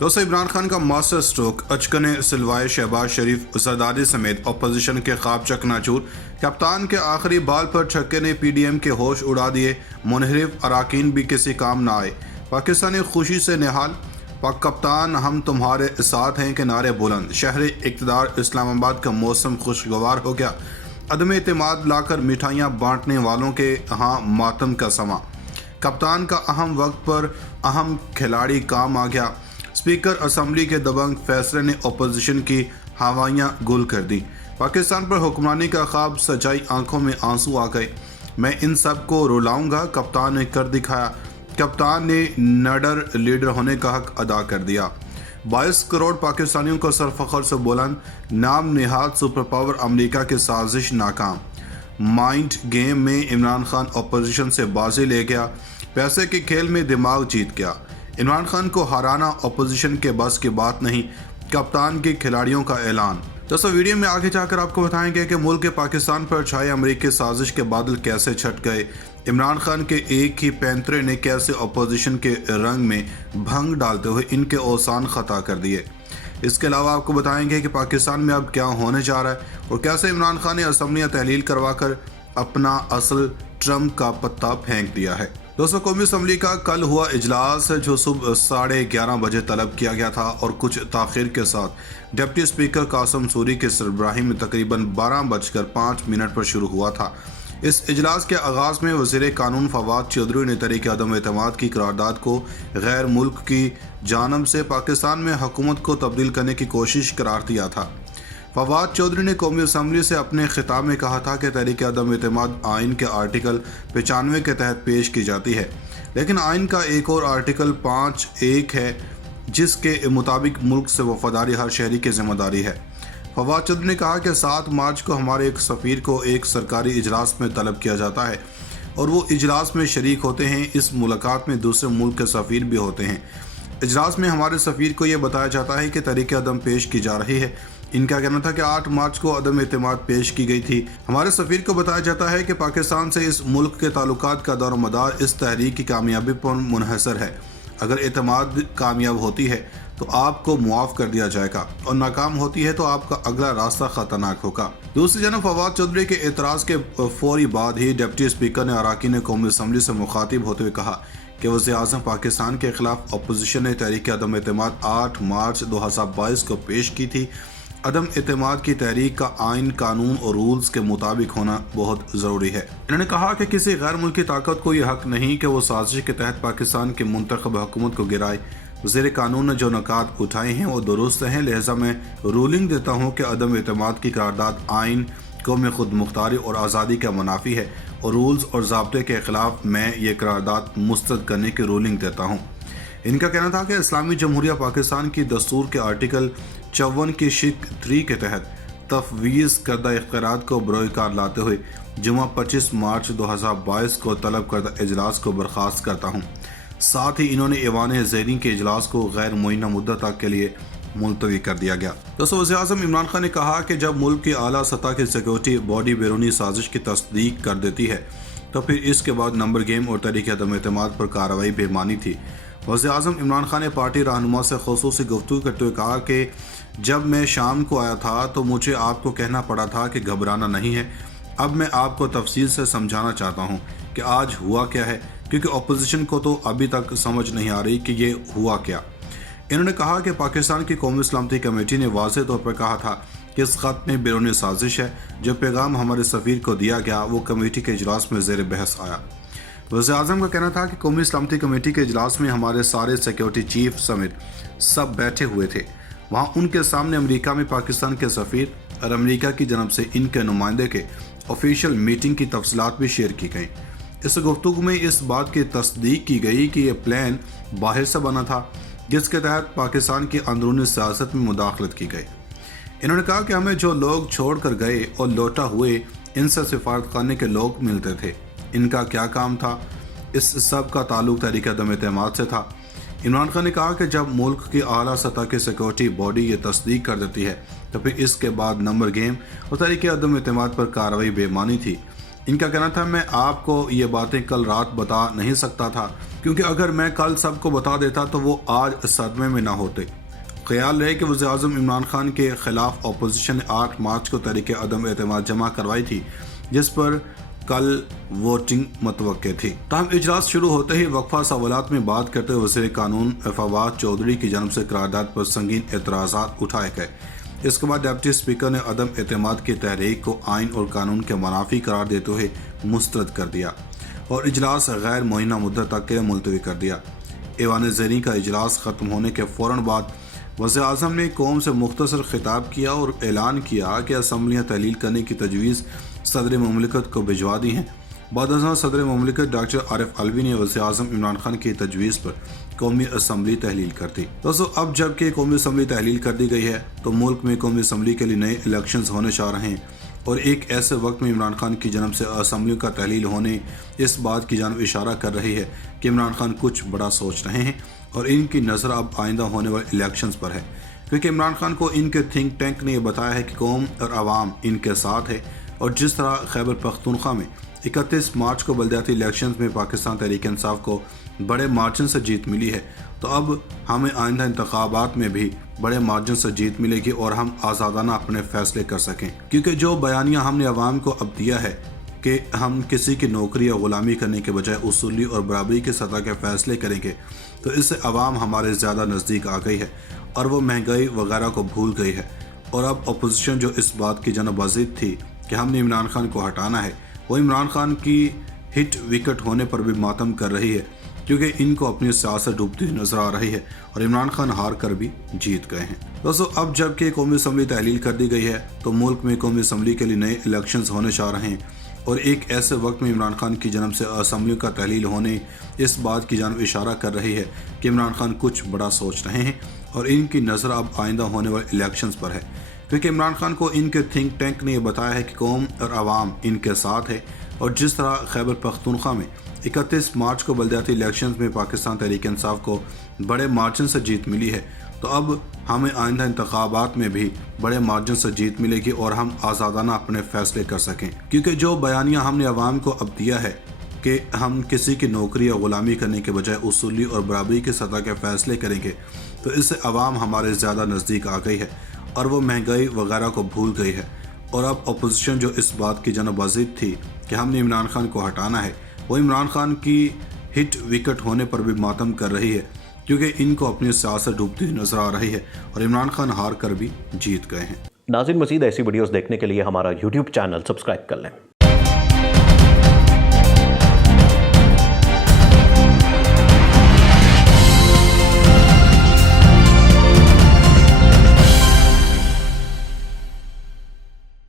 दोस्तों, इमरान खान का master stroke, अचकने सिलवाए Shahbaz शरीफ जरदारी समेत अपोजिशन के ख्वाब चकनाचूर। कप्तान के आखिरी बाल पर छक्के ने पीडीएम के होश उड़ा दिए। मुनहरिफ अराकीन भी किसी काम ना आए। पाकिस्तानी खुशी से निहाल। पाक कप्तान हम तुम्हारे साथ हैं के नारे बुलंद। शहर इक़्तिदार इस्लामाबाद का मौसम खुशगवार हो गया। अदम एतमाद लाकर मिठाइयाँ बांटने वालों के यहाँ मातम का समा। कप्तान का अहम वक्त पर अहम खिलाड़ी काम आ गया। स्पीकर असम्बली के दबंग फैसले ने अपोजिशन की हवाइयाँ गुल कर दी। पाकिस्तान पर हुक्मरानी का ख्वाब सजाई, आंखों में आंसू आ गए। मैं इन सब को रुलाऊंगा, कप्तान ने कर दिखाया। कप्तान ने नडर लीडर होने का हक अदा कर दिया। 22 करोड़ पाकिस्तानियों को सरफखर से बुलंद। नाम निहाद सुपर पावर अमेरिका की साजिश नाकाम। माइंड गेम में इमरान खान अपोजिशन से बाजी ले गया। पैसे के खेल में दिमाग जीत गया। इमरान खान को हराना अपोजिशन के बस की बात नहीं। कप्तान के खिलाड़ियों का ऐलान। दोस्तों, वीडियो में आगे जाकर आपको बताएंगे कि मुल्क के पाकिस्तान पर छाए अमेरिकी साजिश के बादल कैसे छट गए। इमरान खान के एक ही पैंतरे ने कैसे अपोजिशन के रंग में भंग डालते हुए इनके औसान खता कर दिए। इसके अलावा आपको बताएंगे कि पाकिस्तान में अब क्या होने जा रहा है और कैसे इमरान खान ने असम्बलियाँ तहलील करवाकर अपना असल ट्रम्प का पत्ता फेंक दिया है। दोस्तों, कौमी असम्बली का कल हुआ इजलास जो सुबह 11:30 बजे तलब किया गया था और कुछ ताखिर के साथ डिप्टी स्पीकर कासिम सूरी के सरबराही में तकरीबन 12:05 पर शुरू हुआ था। इस इजलास के आगाज़ में वज़ीर कानून फवाद चौधरी ने तहरीक अदम एतमाद की करारदाद को गैर मुल्क की जानब से पाकिस्तान में हुकूमत को तब्दील करने की कोशिश करार दिया था। फवाद चौधरी ने कौमी असम्बली से अपने खिताब में कहा था कि तहरीक अदम एतमाद आइन के आर्टिकल 95 के तहत पेश की जाती है, लेकिन आइन का एक और आर्टिकल 5(1) है जिसके मुताबिक मुल्क से वफादारी हर शहरी की जिम्मेदारी है। फवाद चौधरी ने कहा कि 7 मार्च को हमारे एक सफ़ीर को एक सरकारी इजलास में तलब किया जाता है और वो इजलास में शरीक होते हैं। इस मुलाकात में दूसरे मुल्क के सफ़ीर भी होते हैं। इजलास में हमारे सफ़ीर को ये बताया जाता है कि तहरीक अदम पेश की जा रही है। इनका कहना था कि 8 मार्च को अदम एतमाद पेश की गई थी। हमारे सफ़ीर को बताया जाता है कि पाकिस्तान से इस मुल्क के ताल्लुकात का दारो मदार इस तहरीक की कामयाबी पर मुनहसर है। अगर एतमाद कामयाब होती है तो आपको मुआफ़ कर दिया जाएगा और नाकाम होती है तो आपका अगला रास्ता ख़तरनाक होगा। दूसरी जानब फवाद चौधरी के एतराज़ के फौरी बाद ही डिप्टी स्पीकर ने अराकीन कौमी असम्बली से मुखातिब होते हुए कहा कि वज़ीर-ए-आज़म पाकिस्तान के खिलाफ अपोजिशन ने तहरीक अदम एतमाद 8 मार्च 2022 को पेश की थी। अदम एतमाद की तहरीक का आइन, कानून और रूल्स के मुताबिक होना बहुत ज़रूरी है। इन्होंने कहा कि किसी गैर मुल्की ताकत को यह हक नहीं कि वो साजिश के तहत पाकिस्तान की मुंतखब हुकूमत को गिराए। वज़ीर कानून ने जो नकात उठाए हैं वो दुरुस्त हैं, लिहाजा मैं रूलिंग देता हूँ कि अदम एतमाद की करारदाद आइन, कौमी खुद मुख्तारी और आज़ादी का मुनाफी है और रूल्स और ज़ाब्ते के ख़िलाफ़ मैं ये करारदाद मुस्तरद करने की रूलिंग देता हूँ। इनका कहना था कि इस्लामी जमहूरिया पाकिस्तान की दस्तूर के आर्टिकल 54 की शिक 3 के तहत तफवीज़ करदा इख्तियारात को बरोकार लाते हुए जुमा 25 मार्च 2022 को तलब करदा इजलास को बर्खास्त करता हूँ। साथ ही इन्होंने ऐवान ज़ेरीन के इजलास को गैर मुअय्यना मुद्दत तक के लिए मुलतवी कर दिया गया। दोस्तों, वज़ीर-ए-आज़म इमरान खान ने कहा कि जब मुल्क की आला सतह की सिक्योरिटी बॉडी बैरूनी साजिश की तस्दीक कर देती है तो फिर इसके बाद नंबर गेम और तहरीक अदम एतमाद पर कार्रवाई बेमानी थी। वज़ीर-ए-आज़म इमरान खान ने पार्टी रहनुमा से ख़ुसूसी गुफ्तगू करते हुए कहा कि जब मैं शाम को आया था तो मुझे आपको कहना पड़ा था कि घबराना नहीं है। अब मैं आपको तफसील से समझाना चाहता हूँ कि आज हुआ क्या है, क्योंकि अपोजिशन को तो अभी तक समझ नहीं आ रही कि ये हुआ क्या। इन्होंने कहा कि पाकिस्तान की कौमी सलामती कमेटी ने वाज़ेह तौर पर कहा था कि इस ख़त में बैरूनी साजिश है। जो पैगाम हमारे सफ़ीर को दिया गया वो कमेटी के इजलास में ज़ेर बहस आया। वज़ीर-ए-आज़म का कहना था कि कौमी सलामती कमेटी के इजलास में हमारे सारे सिक्योरिटी चीफ समेत सब बैठे हुए थे। वहाँ उनके सामने अमेरिका में पाकिस्तान के सफ़ीर और अमेरिका की जानब से इनके नुमाइंदे के ऑफिशियल मीटिंग की तफसीलात भी शेयर की गई। इस गुफ्तगू में इस बात की तस्दीक की गई कि यह प्लान बाहर से बना था जिसके तहत पाकिस्तान की अंदरूनी सियासत में मुदाखलत की गई। इन्होंने कहा कि हमें जो लोग छोड़ कर गए और लौटा हुए इनसे सिफारत खाने के लोग मिलते थे। इनका क्या काम था? इस सब का ताल्लुक तहरीक अदम एतमाद से था। इमरान खान ने कहा कि जब मुल्क की आला सतह की सिक्योरिटी बॉडी ये तस्दीक कर देती है तो फिर इसके बाद नंबर गेम और तहरीक अदम एतमाद पर कार्रवाई बेमानी थी। इनका कहना था, मैं आपको ये बातें कल रात बता नहीं सकता था, क्योंकि अगर मैं कल सबको बता देता तो वो आज सदमे में ना होते। ख्याल रहे कि वज़ीर-ए-आज़म इमरान खान के खिलाफ अपोजिशन ने 8 मार्च को तहरीक अदम एतमाद जमा करवाई थी, जिस पर कल वोटिंग मुतवक्के थी। ताहम इजलास शुरू होते ही वक्फा सवालात में बात करते हुए वज़ीर कानून फवाद चौधरी की जानब से करारदाद पर संगीन एतराज़ात उठाए गए। इसके बाद डिप्टी स्पीकर ने अदम एतमाद की तहरीक को आइन और कानून के मुनाफी करार देते हुए मुस्तरद कर दिया और इजलास गैर मुअय्यना मुद्दत तक के लिए मुलतवी कर दिया। ऐवान ज़ेरी का इजलास ख़त्म होने के फ़ौरन बाद वज़ीर-ए-आज़म ने कौम से मुख्तसर खिताब किया और ऐलान किया कि असम्बलियाँ तहलील करने की तजवीज़ सदर मुमलिकत को भिजवा दी हैं। बाद सदर मुमलिकत डॉक्टर आरिफ अलवी ने वज़ीर-ए-आज़म इमरान खान की तजवीज़ पर कौमी असम्बली तहलील कर दी। दोस्तों, अब जबकि कौमी असम्बली तहलील कर दी गई है तो मुल्क में कौमी असम्बली के लिए नए इलेक्शंस होने जा रहे हैं और एक ऐसे वक्त में इमरान खान की जानब से असम्बलियों का तहलील होने इस बात की जानब इशारा कर रही है कि इमरान खान कुछ बड़ा सोच रहे हैं और इनकी नज़र अब आइंदा होने वाले इलेक्शंस पर है, क्योंकि इमरान खान को इनके थिंक टैंक ने यह बताया है कि कौम और आवाम इनके साथ है और जिस तरह खैबर पख्तूनख्वा में 31 मार्च को बल्दियाती इलेक्शंस में पाकिस्तान तहरीक इंसाफ को बड़े मार्जिन से जीत मिली है, तो अब हमें आइंदा इंतखाबात में भी बड़े मार्जिन से जीत मिलेगी और हम आज़ादाना अपने फैसले कर सकें। क्योंकि जो बयानिया हमने अवाम को अब दिया है कि हम किसी की नौकरी या ग़ुलामी करने के बजाय उसूली और बराबरी की सतह के फैसले करेंगे, तो इससे अवाम हमारे ज़्यादा नज़दीक आ गई है और वो महंगाई वगैरह को भूल गई है। और अब अपोजिशन जो इस बात की जनबाजी थी कि हमने इमरान खान को हटाना है, वो इमरान खान की हिट विकेट होने पर भी मातम कर रही है, क्योंकि इनको अपनी सियासत डूबती हुई नजर आ रही है और इमरान खान हार कर भी जीत गए हैं। दोस्तों, अब जबकि कौमी असम्बली तहलील कर दी गई है तो मुल्क में कौमी असम्बली के लिए नए इलेक्शंस होने जा रहे हैं और एक ऐसे वक्त में इमरान खान की जानब से असम्बलियों का तहलील होने इस बात की जानब इशारा कर रही है कि इमरान खान कुछ बड़ा सोच रहे हैं और इनकी नज़र अब आइंदा होने वाले इलेक्शंस पर है, क्योंकि इमरान खान को इनके थिंक टैंक ने यह बताया है कि कौम और आवाम इनके साथ है और जिस तरह खैबर पख्तूनख्वा में 31 मार्च को बल्दियाती इलेक्शंस में पाकिस्तान तहरीक इंसाफ को बड़े मार्जिन से जीत मिली है, तो अब हमें आइंदा इंतखाबात में भी बड़े मार्जिन से जीत मिलेगी और हम आज़ादाना अपने फैसले कर सकें। क्योंकि जो बयानिया हमने अवाम को अब दिया है कि हम किसी की नौकरी या ग़ुलामी करने के बजाय उसूली और बराबरी की सतह के फैसले करेंगे, तो इससे अवाम हमारे ज़्यादा नज़दीक आ गई है और वो महंगाई वगैरह को भूल गई है। और अब अपोजिशन जो इस बात की जनबाजी थी कि हमने इमरान खान को हटाना है, वो इमरान खान की हिट विकेट होने पर भी मातम कर रही है, क्योंकि इनको अपनी सियासत डूबती हुई नजर आ रही है और इमरान खान हार कर भी जीत गए हैं। नाज़रीन, मज़ीद ऐसी वीडियोस देखने के लिए हमारा YouTube चैनल सब्सक्राइब कर लें।